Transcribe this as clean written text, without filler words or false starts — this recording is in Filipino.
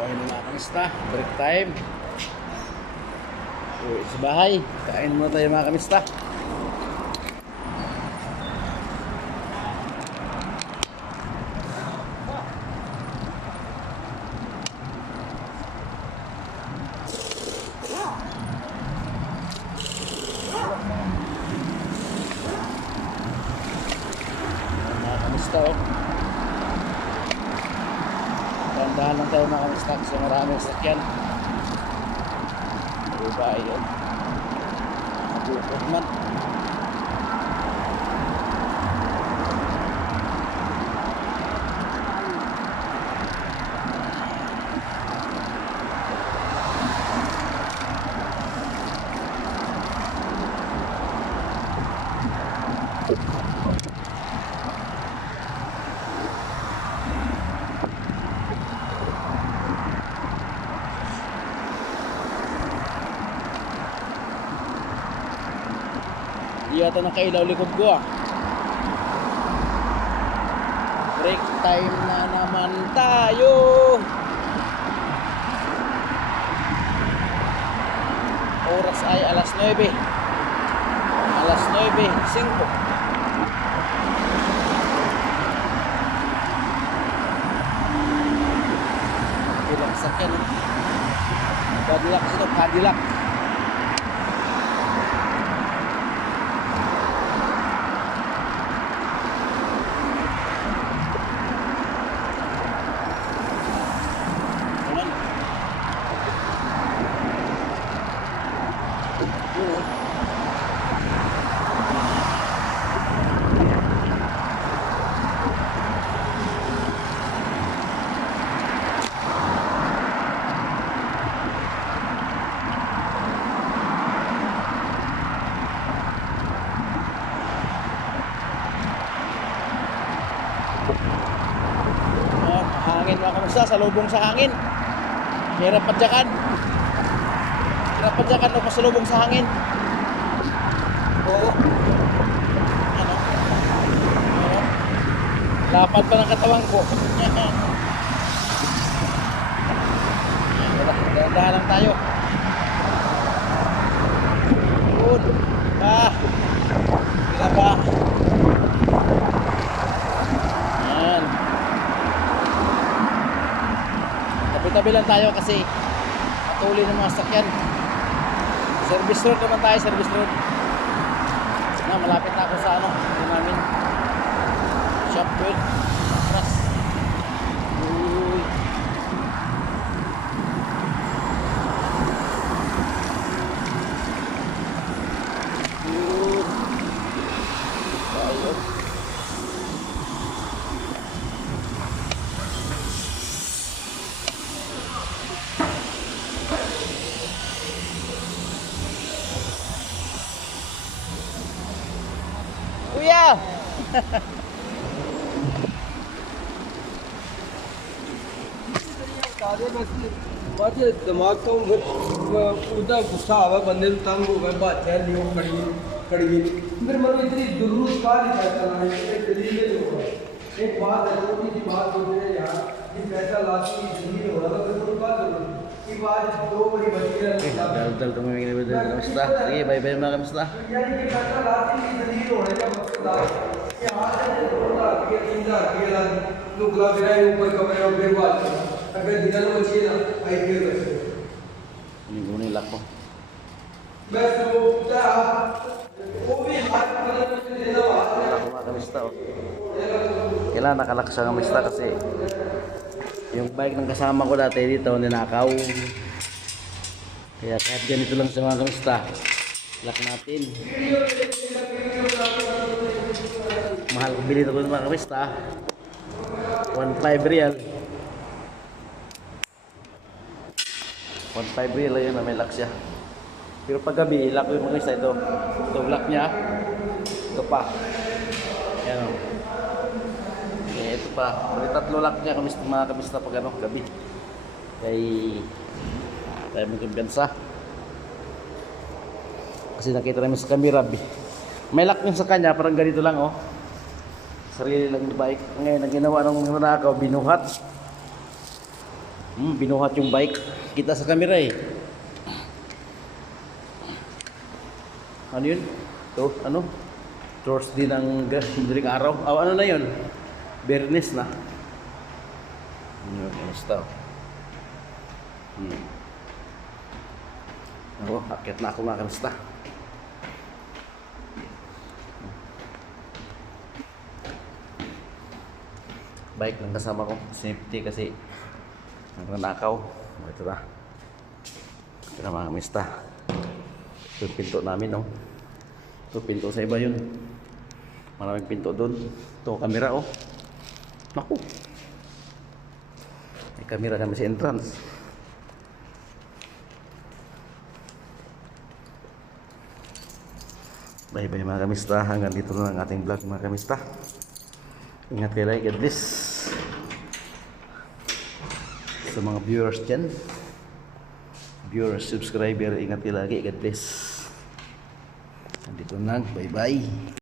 Okay na mga kamista, break time. Uwi sa bahay, kain muna tayo mga kamista. Mga kamista oh. Dahan lang tayo mga kamista kasi maraming sakyan. Diba yun? Nakabukod man. Hindi yata nakailaw likod ko ah. Break time na naman tayo. Oras ay alas 9. Alas 9:05. Bilang sakyan. Cadillac ito, Cadillac. Hangin mga kamusta, salubong sa hangin. Hirap padyakan. Hirap padyakan o pasalubong sa hangin. Oo. Ano? Ano? Lapad pa ng katawan ko. Dahan-dahan lang tayo. Yun. Hila ba? Yan. Tabi-tabi lang tayo kasi patuloy ng mga sakyan. Service road naman tayo, service road. Malapit na ako sa ano, namin. Shop 12. Atras. Uy. Yun. Ayun. Kuya! बाजे दिमाग तो उदा गुस्सा आवा बंदे ਨੂੰ ਤੰਗ ਹੋ ਗਿਆ ਬਾਚਾ ਲਿਓ खड़ी फिर मन में इतनी दुरूद का नहीं चला है एक दलील है एक बात है छोटी सी बात बोल रहे हैं यार ये पैसा लाती है जिंदगी हो रहा है तो बात जरूरी ये बात दो बड़ी बच्ची है Dal-dal kami ng video. Kamusta? Sige, bye-bye mga kamusta. यानी कि पैसा लाती है जिंदगी होने का मकसद है ये हाथ है थोड़ा ये 3000 रुपए ला लोग ला मेरा ऊपर कमरे और फिर बात अगर दिना लो चाहिए ना आईपीएल वैसे Hindi ko nilak ko. बस वो भी हाथ मतलब देना Wala ko mga kamista oh. Kailangan nakalak siya kamista kasi yung bike ng kasama ko dati dito ninakaw. Kaya kahit ganito lang sa mga kamista, lock natin. Mahal ko bilhin ako ng mga kamista. 1.5 real. 1.5 real yun na may lock siya. Pero pag gabi, lock ko yung mga isa ito. Ito lock niya. Ito pa. Yan o. Okay, ito pa. May tatlo lock niya mga kamista pag ano, gabi. Kaya tayo magkampiyansa. Kasi nakita namin sa camera. May lock din sa kanya, parang ganito lang oh. Sarili lang yung bike. Ngayon, ang ginawa ng nanakaw, binuhat. Binuhat yung bike. Kita sa camera eh. Ano yun? Ito, ano? Thursday ng madaling araw. Ano na yun? Bernes na. Yun, kamusta? Ako, akit na ako mga kamusta. Bike lang kasama ko. Safety kasi nanakaw. Ito na. Ito na mga kamusta. Ito yung pinto namin, no? Ito pinto sa iba yun. Maraming pinto doon. Ito, camera, oh. Naku. May camera kami sa entrance. Bye-bye mga kamista. Hanggang dito na ang ating vlog mga kamista. Ingat kayo lagi. God bless. Sa mga viewers dyan. Viewers, subscriber. Ingat kayo lagi. God bless. Nandito na. Bye-bye.